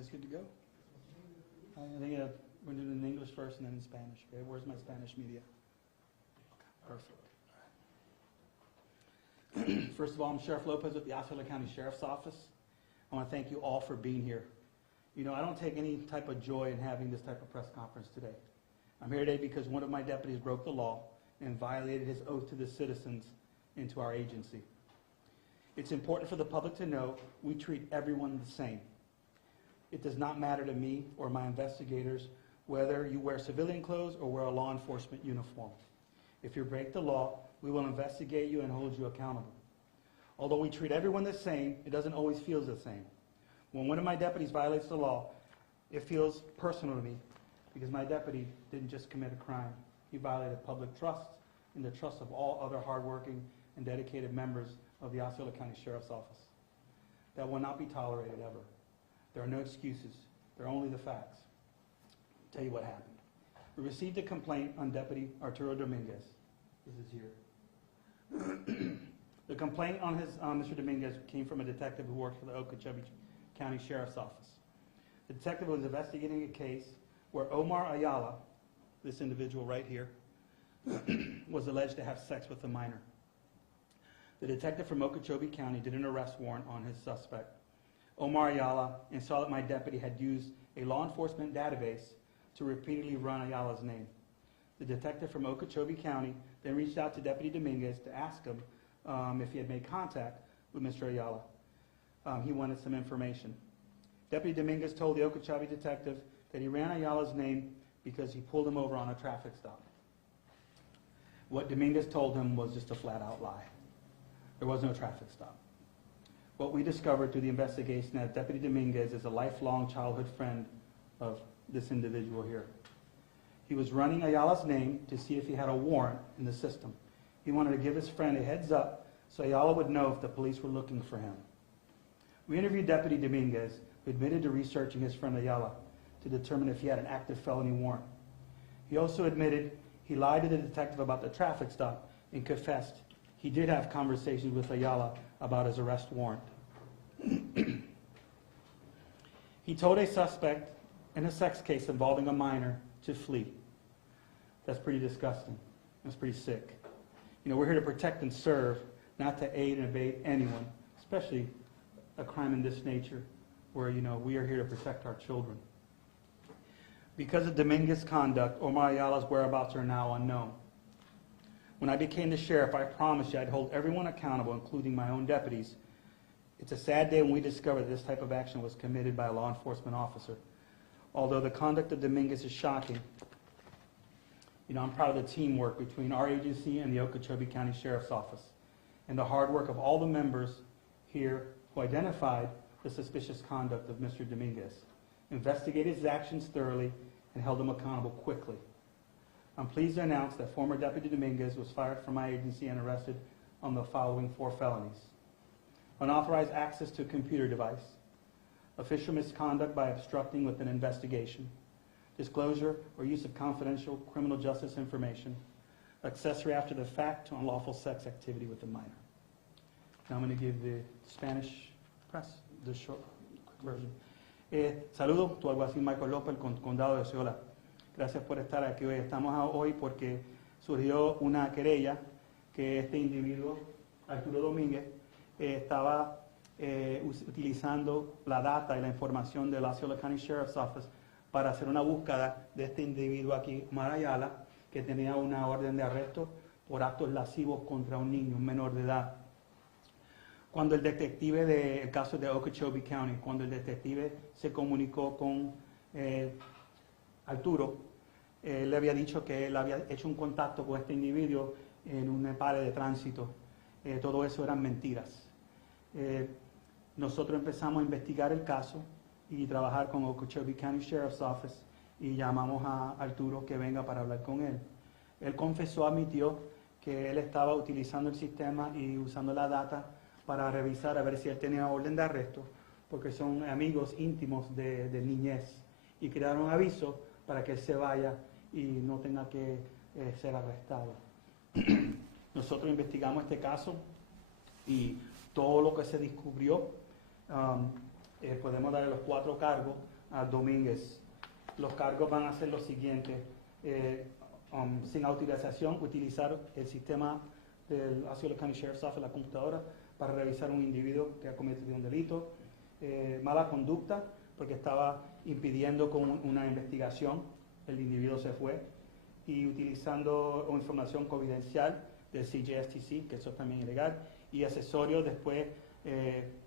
Everybody's good to go? I think we're doing it in English first and then in Spanish. Okay, where's my Spanish media? Perfect. First of all, I'm Sheriff Lopez with the Osceola County Sheriff's Office. I want to thank you all for being here. You know, I don't take any type of joy in having this type of press conference today. I'm here today because one of my deputies broke the law and violated his oath to the citizens and to our agency. It's important for the public to know we treat everyone the same. It does not matter to me or my investigators whether you wear civilian clothes or wear a law enforcement uniform. If you break the law, we will investigate you and hold you accountable. Although we treat everyone the same, it doesn't always feel the same. When one of my deputies violates the law, it feels personal to me because my deputy didn't just commit a crime. He violated public trust and the trust of all other hardworking and dedicated members of the Osceola County Sheriff's Office. That will not be tolerated ever. There are no excuses. There are only the facts. I'll tell you what happened. We received a complaint on Deputy Arturo Dominguez. This is here. The complaint on Mr. Dominguez came from a detective who worked for the Okeechobee County Sheriff's Office. The detective was investigating a case where Omar Ayala, this individual right here, was alleged to have sex with a minor. The detective from Okeechobee County did an arrest warrant on his suspect, Omar Ayala, and saw that my deputy had used a law enforcement database to repeatedly run Ayala's name. The detective from Okeechobee County then reached out to Deputy Dominguez to ask him if he had made contact with Mr. Ayala. He wanted some information. Deputy Dominguez told the Okeechobee detective that he ran Ayala's name because he pulled him over on a traffic stop. What Dominguez told him was just a flat-out lie. There was no traffic stop. What we discovered through the investigation that Deputy Dominguez is a lifelong childhood friend of this individual here. He was running Ayala's name to see if he had a warrant in the system. He wanted to give his friend a heads up so Ayala would know if the police were looking for him. We interviewed Deputy Dominguez, who admitted to researching his friend Ayala to determine if he had an active felony warrant. He also admitted he lied to the detective about the traffic stop and confessed he did have conversations with Ayala about his arrest warrant. He told a suspect in a sex case involving a minor to flee. That's pretty disgusting. That's pretty sick. You know, we're here to protect and serve, not to aid and abet anyone, especially a crime in this nature where, you know, we are here to protect our children. Because of Dominguez's conduct, Omar Ayala's whereabouts are now unknown. When I became the sheriff, I promised you I'd hold everyone accountable, including my own deputies. It's a sad day when we discover that this type of action was committed by a law enforcement officer. Although the conduct of Dominguez is shocking, you know, I'm proud of the teamwork between our agency and the Okeechobee County Sheriff's Office and the hard work of all the members here who identified the suspicious conduct of Mr. Dominguez, investigated his actions thoroughly, and held him accountable quickly. I'm pleased to announce that former Deputy Dominguez was fired from my agency and arrested on the following 4 felonies. Unauthorized access to a computer device, official misconduct by obstructing with an investigation, disclosure or use of confidential criminal justice information, accessory after the fact to unlawful sex activity with a minor. Now I'm going to give the Spanish press the short version. Saludo, tu alguacil Michael López, condado de Osceola. Gracias por estar aquí hoy. Estamos hoy porque surgió una querella que este individuo, Arturo Domínguez, estaba utilizando la data y la información de la Osceola County Sheriff's Office para hacer una búsqueda de este individuo aquí, Omar Ayala, que tenía una orden de arresto por actos lascivos contra un niño, un menor de edad. Cuando el detective del caso de Okeechobee County, cuando el detective se comunicó con Arturo, le había dicho que él había hecho un contacto con este individuo en un pare de tránsito. Todo eso eran mentiras. Nosotros empezamos a investigar el caso y trabajar con Okeechobee County Sheriff's Office y llamamos a Arturo que venga para hablar con él. Él confesó, admitió que él estaba utilizando el sistema y usando la data para revisar a ver si él tenía orden de arresto, porque son amigos íntimos de niñez, y crearon un aviso para que él se vaya y no tenga que ser arrestado. Nosotros investigamos este caso y todo lo que se descubrió podemos darle los 4 cargos a Domínguez. Los cargos van a ser los siguientes. Sin autorización, utilizar el sistema del Osceola County Sheriff's Office, la computadora, para revisar un individuo que ha cometido un delito. Mala conducta, porque estaba impidiendo con una investigación, el individuo se fue. Y utilizando información confidencial del CJSTC, que eso es también ilegal. Y accesorio después,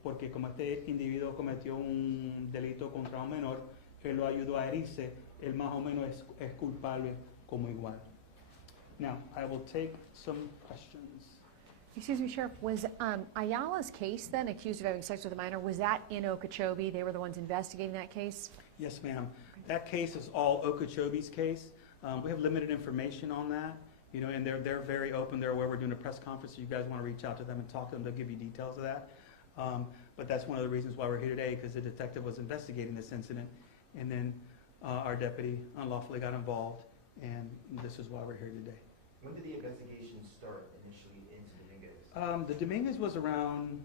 porque como este individuo cometió un delito contra un menor, que lo ayudó a herirse, él más o menos es culpable como igual. Now, I will take some questions. Excuse me, Sheriff, was Ayala's case then, accused of having sex with a minor, was that in Okeechobee? They were the ones investigating that case? Yes, ma'am. That case is all Okeechobee's case. We have limited information on that, you know, and they're very open. They're aware we're doing a press conference, so you guys want to reach out to them and talk to them. They'll give you details of that. But that's one of the reasons why we're here today, because the detective was investigating this incident, and then our deputy unlawfully got involved, and this is why we're here today. When did the investigation start initially into Dominguez? The Dominguez was around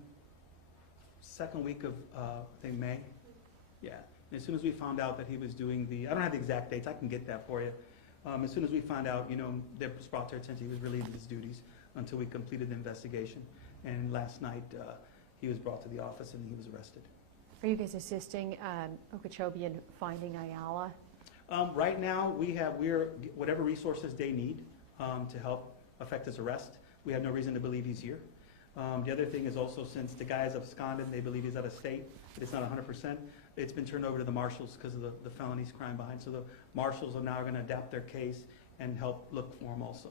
second week of, I think, May. Yeah. And as soon as we found out that he was doing I don't have the exact dates, I can get that for you. As soon as we found out, you know, that was brought to our attention, he was relieved of his duties until we completed the investigation. And last night, he was brought to the office and he was arrested. Are you guys assisting Okeechobee in finding Ayala? Right now, we're whatever resources they need to help affect his arrest. We have no reason to believe he's here. The other thing is also, since the guy is absconded, they believe he's out of state, but it's not 100%. It's been turned over to the marshals because of the felonies crime behind. So the marshals are now going to adapt their case and help look for him also.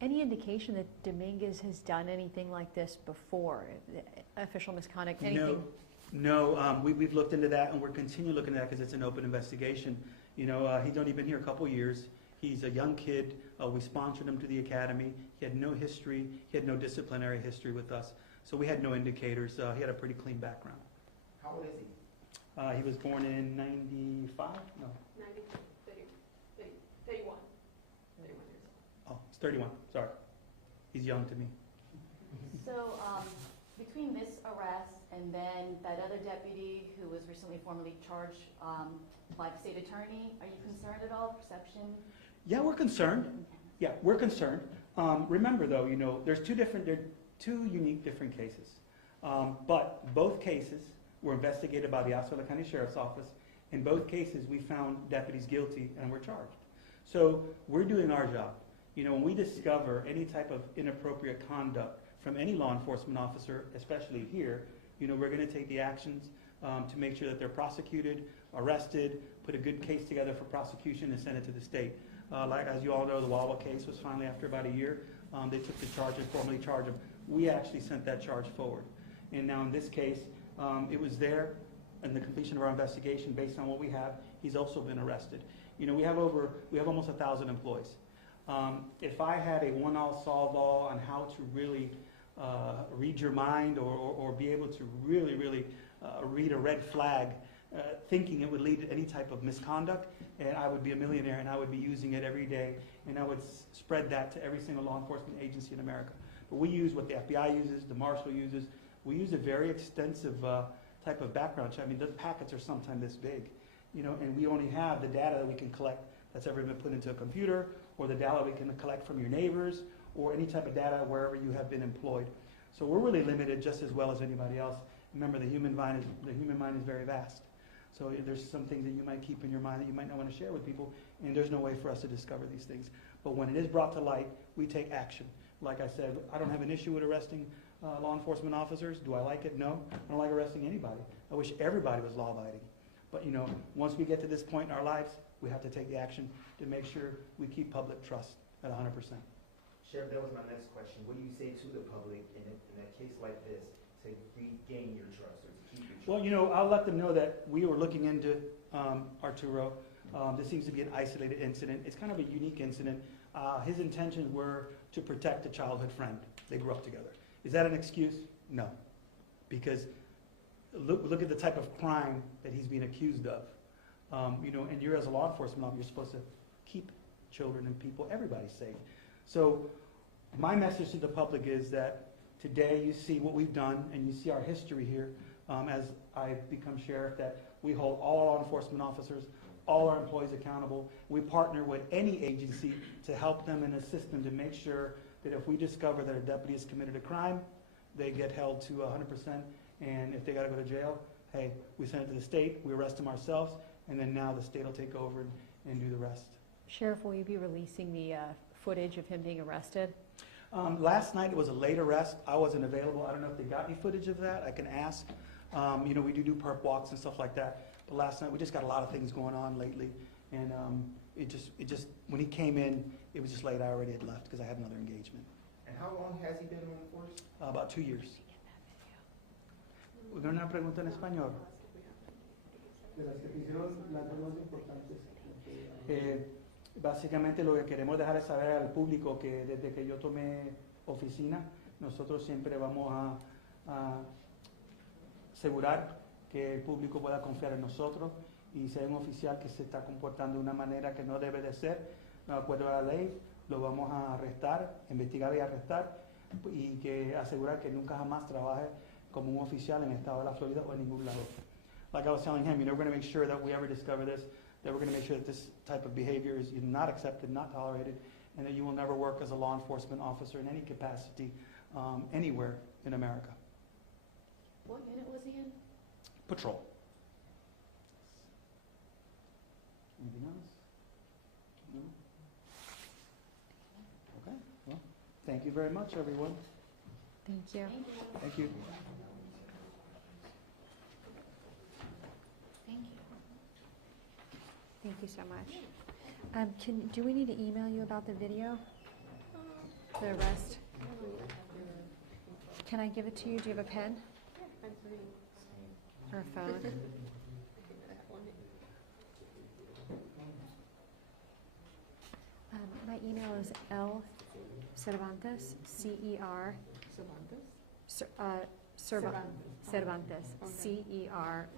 Any indication that Dominguez has done anything like this before? Official misconduct, anything? No, we've looked into that, and we're continuing looking at that because it's an open investigation. You know, he's only been here a couple years. He's a young kid. We sponsored him to the academy. He had no history. He had no disciplinary history with us. So we had no indicators. He had a pretty clean background. How old is he? He was born in 95? No. 31 years Oh, he's 31. Sorry. He's young to me. So, between this arrest and then that other deputy who was recently formally charged by the state attorney, are you concerned at all? Perception? Yeah, we're concerned. Yeah, we're concerned. Remember, though, you know, they're two unique different cases. But both cases were investigated by the Osceola County Sheriff's Office. In both cases, we found deputies guilty and were charged. So we're doing our job. You know, when we discover any type of inappropriate conduct from any law enforcement officer, especially here, you know, we're going to take the actions to make sure that they're prosecuted, arrested, put a good case together for prosecution, and send it to the state. Like, as you all know, the Wawa case was finally, after about a year, they took the charge and formally charged him. We actually sent that charge forward. And now in this case, it was there in the completion of our investigation. Based on what we have, he's also been arrested. You know, we have almost 1,000 employees. If I had a one-all solve all on how to really read your mind or be able to really read a red flag, thinking it would lead to any type of misconduct, and I would be a millionaire and I would be using it every day, and I would spread that to every single law enforcement agency in America. But we use what the FBI uses, the Marshal uses. We use a very extensive type of background check. I mean, the packets are sometimes this big, you know, and we only have the data that we can collect that's ever been put into a computer, or the data we can collect from your neighbors, or any type of data wherever you have been employed. So we're really limited just as well as anybody else. Remember, the human mind is very vast. So there's some things that you might keep in your mind that you might not want to share with people, and there's no way for us to discover these things. But when it is brought to light, we take action. Like I said, I don't have an issue with arresting law enforcement officers. Do I like it? No. I don't like arresting anybody. I wish everybody was law-abiding. But, you know, once we get to this point in our lives, we have to take the action to make sure we keep public trust at 100%. Sheriff, that was my next question. What do you say to the public in a case like this to regain your trust or to keep your trust? Well, you know, I'll let them know that we were looking into Arturo. This seems to be an isolated incident. It's kind of a unique incident. His intentions were to protect a childhood friend. They grew up together. Is that an excuse? No. Because look at the type of crime that he's being accused of. You know, and you're, as a law enforcement officer, you're supposed to keep children and people, everybody safe. So my message to the public is that today you see what we've done and you see our history here. as I become sheriff, that we hold all law enforcement officers, all our employees accountable. We partner with any agency to help them and assist them to make sure that if we discover that a deputy has committed a crime, they get held to 100%. And if they gotta go to jail, hey, we send it to the state, we arrest them ourselves, and then now the state will take over and do the rest. Sheriff, will you be releasing the footage of him being arrested? Last night, it was a late arrest. I wasn't available. I don't know if they got any footage of that. I can ask. We do perp walks and stuff like that. But last night, we just got a lot of things going on lately. And it just, when he came in, it was just late. I already had left because I had another engagement. And how long has he been on the force? About 2 years. Una pregunta en español. Básicamente lo que queremos dejar es saber al público que desde que yo tomé oficina, nosotros siempre vamos a asegurar que el público pueda confiar en nosotros y si hay un oficial que se está comportando de una manera que no debe de ser, de acuerdo a la ley, lo vamos a arrestar, investigar y arrestar y que asegurar que nunca jamás trabaje como un oficial en el estado de la Florida o en ningún lado. Like I was telling him, we're going to make sure that we ever discover this, that we're going to make sure that this type of behavior is not accepted, not tolerated, and that you will never work as a law enforcement officer in any capacity anywhere in America. What unit was he in? Patrol. Anything else? No? Okay, well, thank you very much, everyone. Thank you. Thank you. Thank you. Thank you. Thank you so much. Do we need to email you about the video? The arrest? Can I give it to you? Do you have a pen or a phone? My email is Cervantes, C-E-R, Cervantes? Cervantes, C-E-R